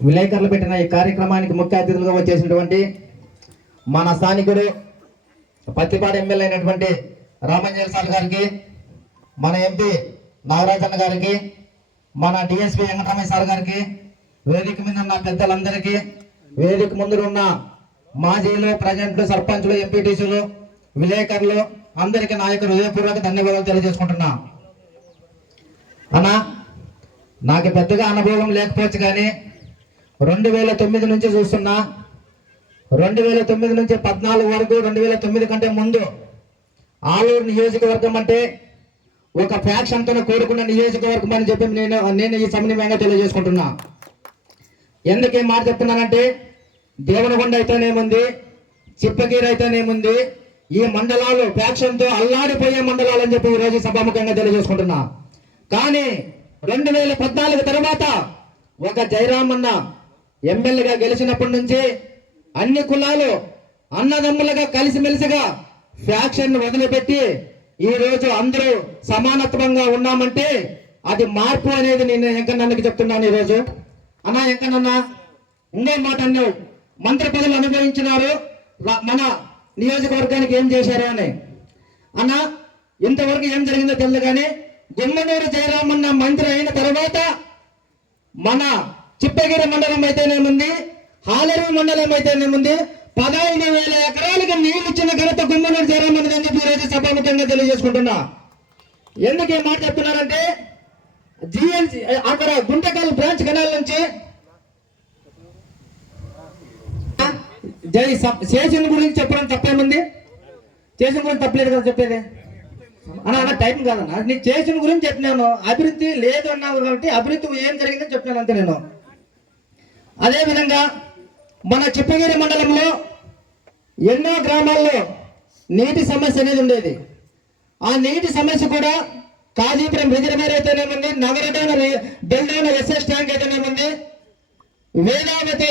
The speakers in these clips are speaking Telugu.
విలేకరులు పెట్టిన ఈ కార్యక్రమానికి ముఖ్య అతిథులుగా వచ్చేసినటువంటి మన స్థానికుడు పత్తిపాడు ఎమ్మెల్యే అయినటువంటి రామంజన్ సార్ గారికి మన ఎంపీ నాగరాజన్న గారికి మన డిఎస్పీ వెంకటరామయ్య సార్ గారికి వేదిక మీద ఉన్న పెద్దలందరికీ వేదిక ముందు ఉన్న మాజీలు ప్రజెంట్లు సర్పంచ్లు ఎంపీటీసీలు విలేకరులు అందరికీ నా యొక్క హృదయపూర్వక ధన్యవాదాలు తెలియజేసుకుంటున్నా. అన్నా నాకు పెద్దగా అనుభవం లేకపోవచ్చు కానీ రెండు వేల తొమ్మిది నుంచి చూస్తున్నా. రెండు వేల తొమ్మిది నుంచి పద్నాలుగు వరకు రెండు వేల తొమ్మిది కంటే ముందు ఆలూరు నియోజకవర్గం అంటే ఒక ఫ్యాక్షన్తో కోరుకున్న నియోజకవర్గం అని చెప్పి నేను నేను ఈ సమన్వయంగా తెలియజేసుకుంటున్నా. ఎందుకే మాట చెప్తున్నానంటే దేవనగొండ అయితేనేముంది చిప్పగిరి అయితేనేముంది ఈ మండలాలు ఫ్యాక్షన్తో అల్లాడిపోయే మండలాలు అని చెప్పి ఈరోజు సభాముఖంగా తెలియజేసుకుంటున్నా. కానీ రెండు వేల పద్నాలుగు తర్వాత ఒక జయరామన్న ఎమ్మెల్యేగా గెలిచినప్పటి నుంచి అన్ని కులాలు అన్నదమ్ములుగా కలిసిమెలిసిగా ఫ్యాక్షన్ వదిలిపెట్టి ఈ రోజు అందరూ సమానత్వంగా ఉన్నామంటే అది మార్పు అనేది నేను ఎంకన్నకి చెప్తున్నాను ఈరోజు అన్నా వెంకన్న ఇంకో మాట అన్నావు. మంత్రి పదవులు అనుభవించినారు. మన నియోజకవర్గానికి ఏం చేశారు అని. అన్న ఇంతవరకు ఏం జరిగిందో తెలియదు కానీ గుమ్మనూరు జయరామన్న మంత్రి అయిన తర్వాత మన చిప్పగిరి మండలం అయితేనేముంది హాలరు మండలం అయితేనేముంది పదహైదు వేల ఎకరాలకు నీళ్ళు ఇచ్చిన ఘనత గుమ్మనూరు జరగమని అని చెప్పి ఈరోజు సభాముఖంగా తెలియజేసుకుంటున్నా. ఎందుకు ఈ మాట చెప్తున్నారంటే జిఎన్సి అక్కడ గుంటకల్ బ్రాంచ్ కెనాల్ నుంచి జై శేషన్ గురించి చెప్పడం తప్పేముంది? చేసిన గురించి తప్పలేదు కదా చెప్పేది? అన్న అన్న టైం కాదన్న. నేను చేసిన గురించి చెప్పినాను. అభివృద్ధి లేదు అన్నావు కాబట్టి అభివృద్ధి ఏం జరిగిందని చెప్పినాను అంతే నేను. అదేవిధంగా మన చిప్పగిరి మండలంలో ఎన్నో గ్రామాల్లో నీటి సమస్య అనేది ఉండేది. ఆ నీటి సమస్య కూడా కాజీపురం రిజర్వేర్ అయితేనేముంది నగరడైన బెల్డైన ఎస్ఎస్ ట్యాంక్ అయితేనేముంది వేదావతి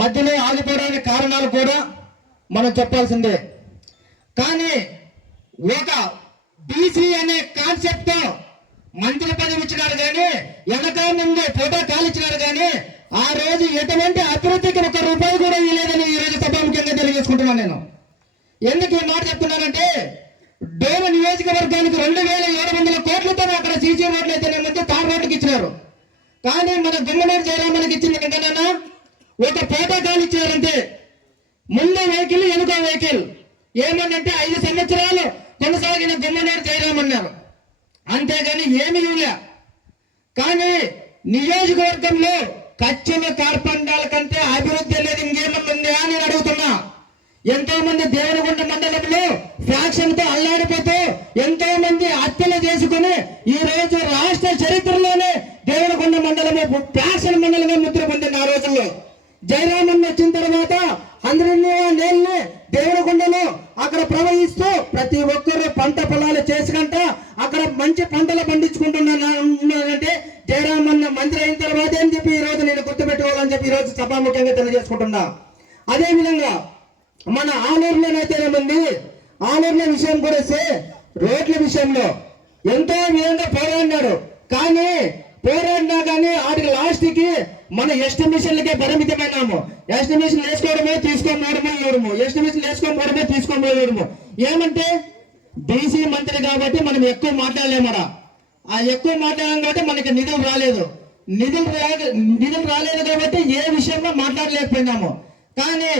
మధ్యలో ఆగిపోవడానికి కారణాలు కూడా మనం చెప్పాల్సిందే. కానీ ఒక బీసీ అనే కాన్సెప్ట్తో మంత్రి పదవి ఇచ్చినారు కానీ వెనక ముందు ఫోటో కాలిచ్చినారు కానీ ఆ రోజు ఎటువంటి అభివృద్ధికి ఒక రూపాయి కూడా ఇవ్వలేదని ఈ రోజు సభాముఖ్యంగా తెలియజేసుకుంటున్నాను నేను. ఎందుకు ఈ మాట చెప్తున్నానంటే డోన నియోజకవర్గానికి రెండు వేల ఏడు వందల కోట్లతో అక్కడ సీసీ రోడ్లు అయితే మధ్య తార్ రోడ్లకు ఇచ్చినారు. కానీ మన గుమ్మనూరు జయరామన్కి ఇచ్చింది ఏంటన్నా ఒక ఫోటో కాల్ ఇచ్చారంటే ముందు వెహికల్ వెనుక వెహికల్. ఏమన్నంటే ఐదు సంవత్సరాలు కొనసాగిన గుమ్మనూరు జయరామన్నారు అంతేగాని ఏమి ఇవ్వలే. కానీ నియోజకవర్గంలో కచ్చిన కార్పండాల కంటే అభివృద్ధి అనేది ఇంకేమన్నా ఉందా అని నేను అడుగుతున్నా. ఎంతో మంది దేవనగుండ మండలంలో ఫ్యాక్షన్తో అల్లాడిపోతూ ఎంతో మంది హత్యలు చేసుకుని ఈ రోజు రాష్ట్ర చరిత్రలోనే దేవనగుండ మండలము ఫ్యాక్షన్ మండలంగా ముద్ర పొందింది ఆ రోజుల్లో. జయరామన్ వచ్చిన తర్వాత అందరినీ నీళ్ళని దేవరకొండలో అక్కడ ప్రవహిస్తూ ప్రతి ఒక్కరు పంట పొలాలు చేసుకుంటా అక్కడ మంచి పంటలు పండించుకుంటున్నానంటే జయరామన్న మంత్రి అయిన తర్వాత అని చెప్పి ఈ రోజు ఈరోజు సభాముఖంగా తెలియజేసుకుంటున్నా. అదే విధంగా మన ఆలూరులోనైతేనేమంది ఆలూరులో విషయం కూడా రోడ్ల విషయంలో ఎంతో విధంగా పోరాడినాడు కానీ పోరాడినా కానీ వాటికి లాస్ట్కి మన ఎస్టిమేషన్లకే పరిమితమైనాము. ఎస్టిమేషన్ వేసుకోవడమే తీసుకోకపోవడమే ఇవ్వడము ఎస్టిమేషన్ వేసుకోకపోవడమే తీసుకోకపోవడము ఏమంటే బీసీ మంత్రి కాబట్టి మనం ఎక్కువ మాట్లాడలేమరా? ఆ ఎక్కువ మాట్లాడడం కాబట్టి మనకి నిధులు రాలేదు. నిధులు రా నిధులు రాలేదు కాబట్టి ఏ విషయంలో మాట్లాడలేకపోయినాము. కానీ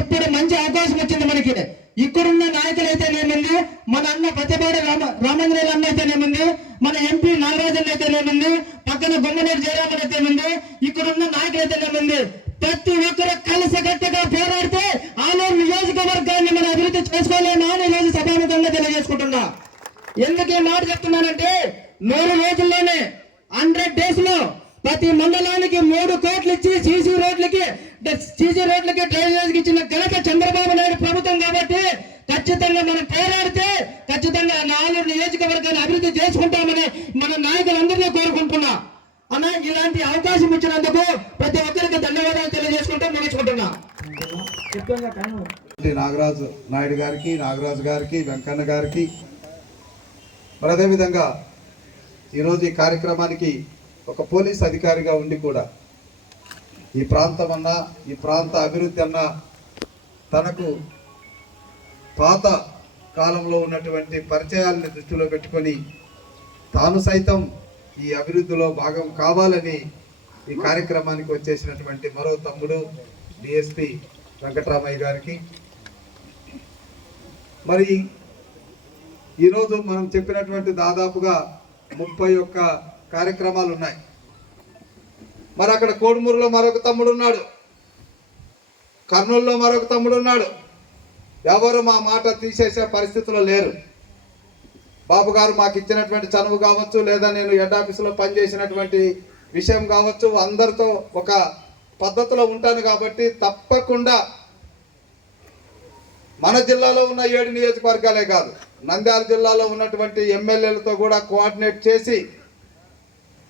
ఇప్పుడు మంచి అవకాశం వచ్చింది మనకి. ఇక్కడున్న నాయకులు అయితేనేముంది మన అన్న ప్రతిపాడు రామ రామేంద్రయ్య అన్న అయితేనేముంది మన ఎంపీ నాగరాజన్ అయితేనేముంది పక్కన గొమ్మనూరు జయరామన్ అయితేనేముంది ఇక్కడున్న నాయకులు అయితేనేముంది ప్రతి ఒక్కరు కలిసికట్టుగా పోరాడితే ఆలో నియోజకవర్గాన్ని మనం అభివృద్ధి చేసుకోలేమా అని ఈరోజు సభాముఖంగా తెలియజేసుకుంటున్నా. ఎందుకు ఈ మాట చెప్తున్నానంటే నూరు రోజుల్లోనే ప్రతి మండలానికి మూడు కోట్లు ఇచ్చి సీసీ రోడ్లకి సీసీ రోడ్లకి డ్రైనేజ్ ఇచ్చిన ఘనత చంద్రబాబు నాయుడు ప్రభుత్వం కాబట్టి ఖచ్చితంగా మనం పోరాడితే ఖచ్చితంగా నాలుగు నియోజకవర్గాన్ని అభివృద్ధి చేసుకుంటామని మన నాయకులందరినీ కోరుకుంటున్నా. అన్న ఇలాంటి అవకాశం ఇచ్చినందుకు ప్రతి ఒక్కరికి ధన్యవాదాలు తెలియజేసుకుంటూ ముగించుకుంటున్నా. నాగరాజు నాయుడు గారికి నాగరాజు గారికి వెంకన్న గారికి. మరి అదేవిధంగా ఈరోజు ఈ కార్యక్రమానికి ఒక పోలీస్ అధికారిగా ఉండి కూడా ఈ ప్రాంతం అన్నా ఈ ప్రాంత అభివృద్ధి అన్నా తనకు పాత కాలంలో ఉన్నటువంటి పరిచయాలను దృష్టిలో పెట్టుకొని తాను సైతం ఈ అభివృద్ధిలో భాగం కావాలని ఈ కార్యక్రమానికి వచ్చేసినటువంటి మరో తమ్ముడు డిఎస్పి వెంకటరామయ్య గారికి. మరి ఈరోజు మనం చెప్పినటువంటి దాదాపుగా ముప్పై ఒక్క కార్యక్రమాలు ఉన్నాయి. మరి అక్కడ కోడుమూరులో మరొక తమ్ముడు ఉన్నాడు. కర్నూలులో మరొక తమ్ముడు ఉన్నాడు. ఎవరు మా మాట తీసేసే పరిస్థితిలో లేరు. బాబు గారు మాకు ఇచ్చినటువంటి చనువు కావచ్చు లేదా నేను హెడ్ ఆఫీసులో పనిచేసినటువంటి విషయం కావచ్చు అందరితో ఒక పద్ధతిలో ఉంటాను కాబట్టి తప్పకుండా మన జిల్లాలో ఉన్న ఏడు నియోజకవర్గాలే కాదు నంద్యాల జిల్లాలో ఉన్నటువంటి ఎమ్మెల్యేలతో కూడా కోఆర్డినేట్ చేసి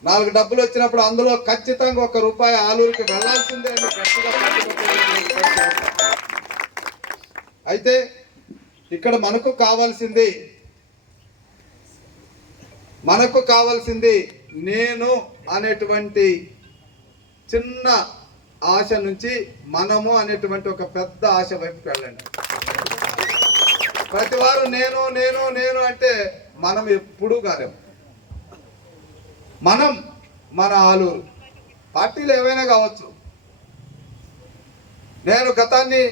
నాలుగు డబ్బులు వచ్చినప్పుడు అందులో ఖచ్చితంగా ఒక రూపాయి ఆలూరుకి వెళ్ళాల్సిందే అని గట్టిగా అయితే ఇక్కడ మనకు కావాల్సింది మనకు కావాల్సింది నేను అనేటువంటి చిన్న ఆశ నుంచి మనము అనేటువంటి ఒక పెద్ద ఆశ వైపుకి వెళ్ళండి. ప్రతి వారు నేను నేను నేను అంటే మనం ఎప్పుడూ కాలేము. మనం మన ఆలూరు పార్టీలు ఏవైనా కావచ్చు. నేను గతాన్ని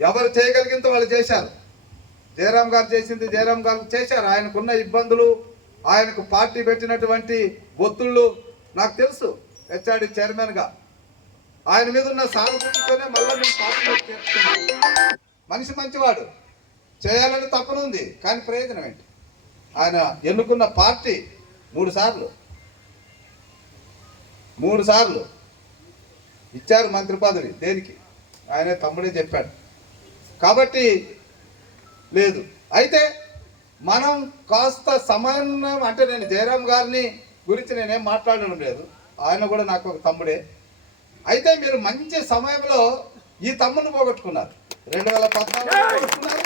ఎవరు చేయగలిగినంత వాళ్ళు చేశారు. జయరాం గారు చేసింది జయరాం గారు చేశారు. ఆయనకున్న ఇబ్బందులు ఆయనకు పార్టీ పెట్టినటువంటి ఒత్తుళ్ళు నాకు తెలుసు హెచ్ఆర్డి చైర్మన్గా. ఆయన మీద ఉన్న సానుభూతితోనే మళ్ళీ నేను పార్టీలో చేర్చుకున్నాను మనిషి మంచివాడు. చేయాలని తప్పనుంది కానీ ప్రయోజనం ఏంటి? ఆయన ఎన్నుకున్న పార్టీ మూడు సార్లు. మూడు సార్లు ఇచ్చారు మంత్రి పదవి దేనికి? ఆయన తమ్ముడే చెప్పాడు. కాబట్టి లేదు. అయితే మనం కాస్త సమన్వయం అంటే నేను జయరాం గారిని గురించి నేనేం మాట్లాడడం లేదు. ఆయన కూడా నాకు ఒక తమ్ముడే. అయితే మీరు మంచి సమయంలో ఈ తమ్ముని పోగొట్టుకున్నారు. రెండు వేల పద్నాలుగు పోగొట్టుకున్నారు.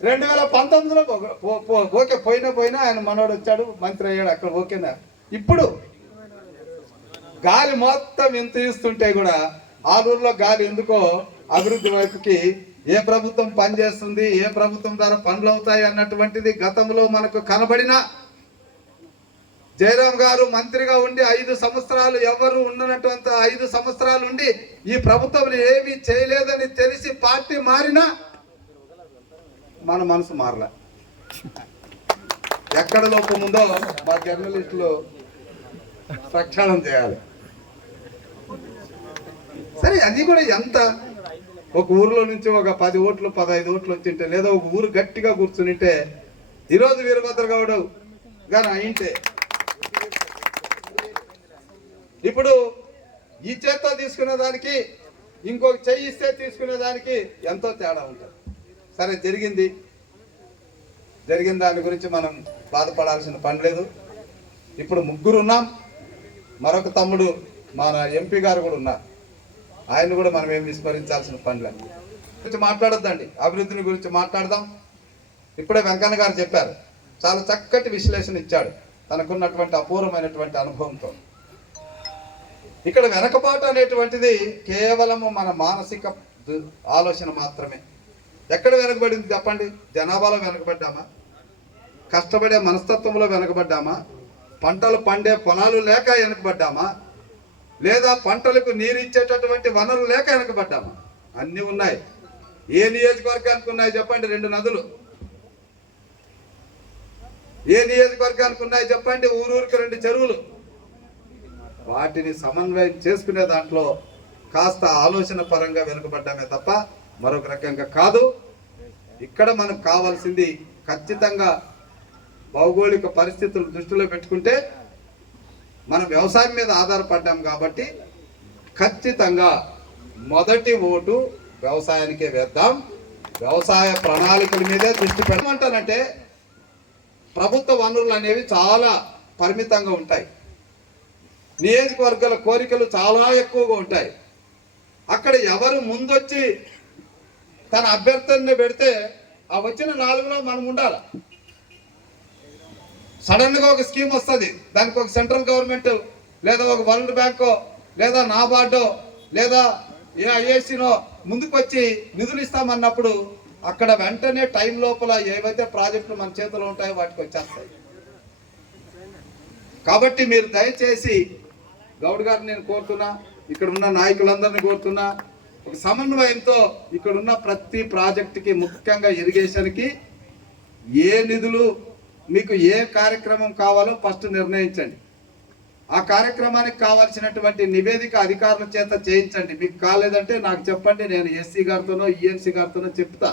రెండు వేల పంతొమ్మిదిలో ఓకే పోయినా పోయినా ఆయన మనోడు వచ్చాడు మంత్రి అయ్యాడు అక్కడ ఓకేనా ఇప్పుడు గాలి మొత్తం ఎంత ఇస్తుంటే కూడా ఆలూరులో గాలి ఎందుకో అభివృద్ధి వైపుకి ఏ ప్రభుత్వం పనిచేస్తుంది ఏ ప్రభుత్వం ద్వారా పనులు అవుతాయి అన్నటువంటిది గతంలో మనకు కనబడిన జయరాం గారు మంత్రిగా ఉండి ఐదు సంవత్సరాలు ఎవరు ఉన్నటువంటి ఐదు సంవత్సరాలు ఉండి ఈ ప్రభుత్వం ఏమీ చేయలేదని తెలిసి పార్టీ మారినా మన మనసు మారలే. ఎక్కడ లోపం ఉందో మా జర్నలిస్టులు ప్రక్షాళన చేయాలి. సరే అది కూడా ఎంత? ఒక ఊర్లో నుంచి ఒక పది ఓట్లు పదహైదు ఓట్లు వచ్చింటే లేదా ఒక ఊరు గట్టిగా కూర్చునింటే ఈరోజు వీరభద్ర గౌడ్ గాని అయింటే ఇప్పుడు ఈ చేత్తో తీసుకునే దానికి ఇంకొక చెయ్యి ఇస్తే తీసుకునే దానికి ఎంతో తేడా ఉంటుంది. సరే జరిగింది. జరిగిన దాని గురించి మనం బాధపడాల్సిన పని లేదు. ఇప్పుడు ముగ్గురు ఉన్నాం మరొక తమ్ముడు మన ఎంపీ గారు కూడా ఉన్నారు. ఆయన కూడా మనం ఏం విస్మరించాల్సిన పని లేదు. గురించి మాట్లాడొద్దండి. అభివృద్ధిని గురించి మాట్లాడదాం. ఇప్పుడే వెంకన్న గారు చెప్పారు. చాలా చక్కటి విశ్లేషణ ఇచ్చాడు. తనకున్నటువంటి అపూర్వమైనటువంటి అనుభవంతో. ఇక్కడ వెనకపాటు అనేటువంటిది కేవలము మన మానసిక ఆలోచన మాత్రమే. ఎక్కడ వెనకబడింది చెప్పండి? జనాభాలో వెనకబడ్డామా? కష్టపడే మనస్తత్వంలో వెనకబడ్డామా? పంటలు పండే పొలాలు లేక వెనకబడ్డామా? లేదా పంటలకు నీరు ఇచ్చేటటువంటి వనరు లేక వెనకబడ్డామా? అన్నీ ఉన్నాయి. ఏ నియోజకవర్గానికి ఉన్నాయి చెప్పండి రెండు నదులు? ఏ నియోజకవర్గానికి ఉన్నాయి చెప్పండి? ఊరూరికి రెండు చెరువులు. వాటిని సమన్వయం చేసుకునే దాంట్లో కాస్త ఆలోచన పరంగా వెనుకబడ్డామే తప్ప మరొక రకంగా కాదు. ఇక్కడ మనకు కావాల్సింది ఖచ్చితంగా భౌగోళిక పరిస్థితులు దృష్టిలో పెట్టుకుంటే మనం వ్యవసాయం మీద ఆధారపడ్డాం కాబట్టి ఖచ్చితంగా మొదటి ఓటు వ్యవసాయానికే వేద్దాం. వ్యవసాయ ప్రణాళికల మీదే దృష్టి పెట్టమంటానంటే ప్రభుత్వ వనరులు అనేవి చాలా పరిమితంగా ఉంటాయి. నియోజకవర్గాల కోరికలు చాలా ఎక్కువగా ఉంటాయి. అక్కడ ఎవరు ముందొచ్చి తన అభ్యర్థుల్ని పెడితే ఆ వచ్చిన నాలుగులో మనం ఉండాలి. సడన్గా ఒక స్కీమ్ వస్తుంది. దానికి ఒక సెంట్రల్ గవర్నమెంట్ లేదా ఒక వరల్డ్ బ్యాంకో లేదా నాబార్డో లేదా ఏ ఐఏసీనో ముందుకు వచ్చి నిధులు ఇస్తామన్నప్పుడు అక్కడ వెంటనే టైం లోపల ఏవైతే ప్రాజెక్టులు మన చేతిలో ఉంటాయో వాటికి వచ్చేస్తాయి. కాబట్టి మీరు దయచేసి గౌడ్ గారిని నేను కోరుతున్నా ఇక్కడ ఉన్న నాయకులందరినీ కోరుతున్నా ఒక సమన్వయంతో ఇక్కడున్న ప్రతి ప్రాజెక్టుకి ముఖ్యంగా ఇరిగేషన్కి ఏ నిధులు మీకు ఏ కార్యక్రమం కావాలో ఫస్ట్ నిర్ణయించండి. ఆ కార్యక్రమానికి కావాల్సినటువంటి నివేదిక అధికారుల చేత చేయించండి. మీకు కాలేదంటే నాకు చెప్పండి నేను ఎస్సీ గారితోనో ఈఎన్సీ గారితోనో చెప్తా.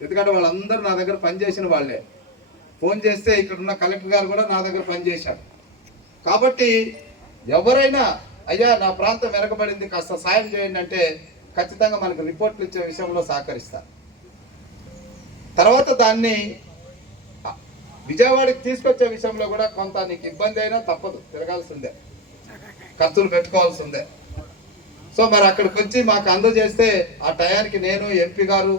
ఎందుకంటే వాళ్ళందరూ నా దగ్గర పనిచేసిన వాళ్ళే. ఫోన్ చేస్తే ఇక్కడ ఉన్న కలెక్టర్ గారు కూడా నా దగ్గర పనిచేశారు. కాబట్టి ఎవరైనా అయ్యా నా ప్రాంతం వెనకబడింది కాస్త సాయం చేయండి అంటే ఖచ్చితంగా మనకు రిపోర్ట్లు ఇచ్చే విషయంలో సహకరిస్తారు. తర్వాత దాన్ని విజయవాడకి తీసుకొచ్చే విషయంలో కూడా కొంత నీకు ఇబ్బంది అయినా తప్పదు తిరగాల్సిందే. ఖర్చులు పెట్టుకోవాల్సిందే. సో మరి అక్కడికి వచ్చి మాకు అందజేస్తే ఆ టయానికి నేను ఎంపీ గారు